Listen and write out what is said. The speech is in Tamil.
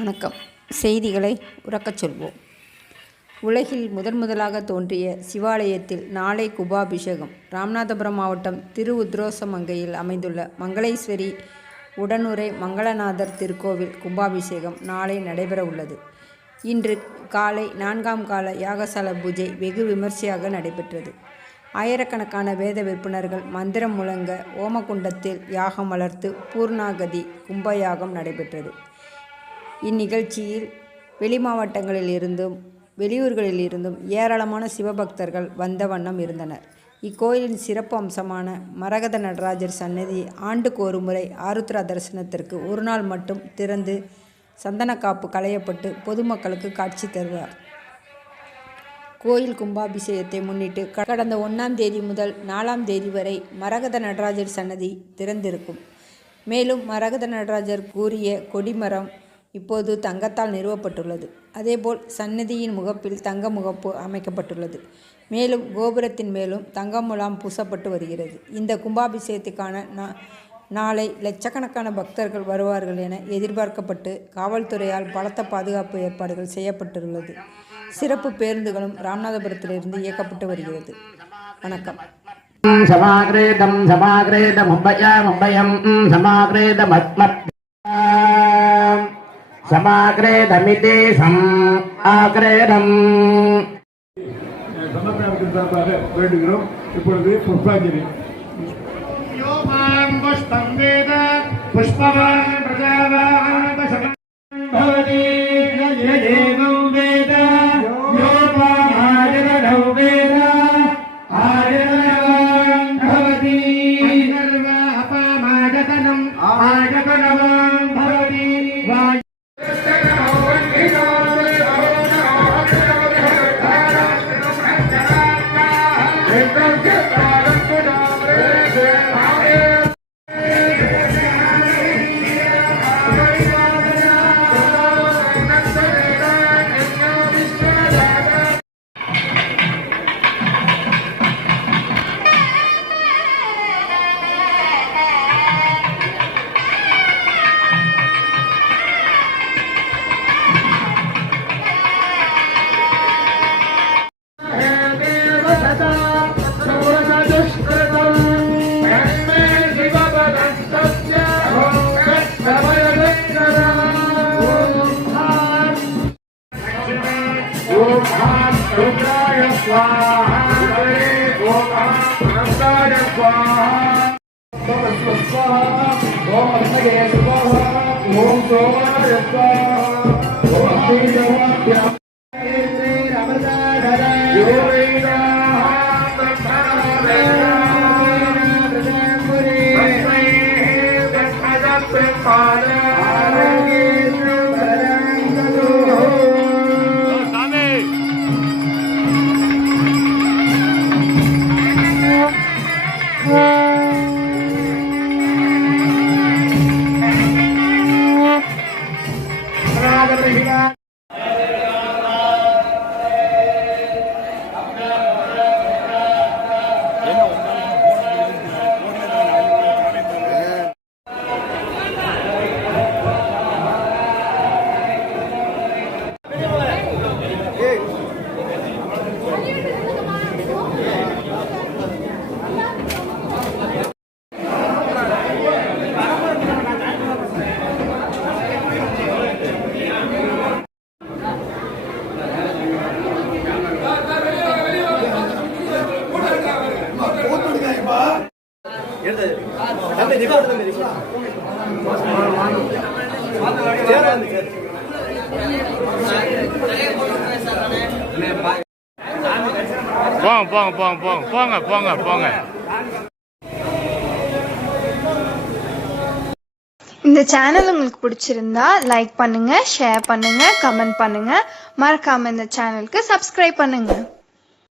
வணக்கம். செய்திகளை உறக்கச் சொல்வோம். உலகில் முதலாக தோன்றிய சிவாலயத்தில் நாளை கும்பாபிஷேகம். ராமநாதபுரம் மாவட்டம் திருஉத்ரோசமங்கையில் அமைந்துள்ள மங்களேஸ்வரி உடனுறை மங்களநாதர் திருக்கோவில் கும்பாபிஷேகம் நாளை நடைபெற உள்ளது. இன்று காலை 4ஆம் கால யாகசால பூஜை வெகு விமர்சையாக நடைபெற்றது. ஆயிரக்கணக்கான வேத விற்பனர்கள் மந்திரம் முழங்க ஓமகுண்டத்தில் யாகம் வளர்த்து பூர்ணாகதி கும்பயாகம் நடைபெற்றது. இந்நிகழ்ச்சியில் வெளி மாவட்டங்களில் இருந்தும் வெளியூர்களில் இருந்தும் ஏராளமான சிவபக்தர்கள் வந்த வண்ணம் இருந்தனர். இக்கோயிலின் சிறப்பு அம்சமான மரகத நடராஜர் சன்னதி ஆண்டுக்கு ஒரு முறை ஆருத்ரா தரிசனத்திற்கு ஒரு நாள் மட்டும் திறந்து சந்தனக்காப்பு களையப்பட்டு பொதுமக்களுக்கு காட்சி தருவார். கோயில் கும்பாபிஷேகத்தை முன்னிட்டு கடந்த 1ஆம் தேதி முதல் 4ஆம் தேதி வரை மரகத நடராஜர் சன்னதி திறந்திருக்கும். மேலும் மரகத நடராஜர் கூறிய கொடிமரம் இப்போது தங்கத்தால் நிறுவப்பட்டுள்ளது. அதேபோல் சன்னதியின் முகப்பில் தங்க முகப்பு அமைக்கப்பட்டுள்ளது. மேலும் கோபுரத்தின் மேலும் தங்க முலாம் பூசப்பட்டு வருகிறது. இந்த கும்பாபிஷேகத்துக்கான நாளை லட்சக்கணக்கான பக்தர்கள் வருவார்கள் என எதிர்பார்க்கப்பட்டு காவல்துறையால் பலத்த பாதுகாப்பு ஏற்பாடுகள் செய்யப்பட்டுள்ளது. சிறப்பு பேருந்துகளும் ராமநாதபுரத்திலிருந்து இயக்கப்பட்டு வருகிறது. வணக்கம். சமாக்ரேதமிதே ஆக்ரேதம் சமத்தாரத்தின் சார்பாக வேண்டுகிறோம். இப்பொழுது புஷ்பாஞ்சலி. புஷ்பவான் பிரஜாவான் பவதி யஜேவம் வேத யோபாமாஜனௌ வேத ஆஜனவான் பவதி அபாமாஜதனம் ஆஜனவான் பவதி போங்க. இந்த சேனல் உங்களுக்கு பிடிச்சிருந்தா லைக் பண்ணுங்க, ஷேர் பண்ணுங்க, கமெண்ட் பண்ணுங்க. மறக்காம இந்த சேனலுக்கு சப்ஸ்கிரைப் பண்ணுங்க.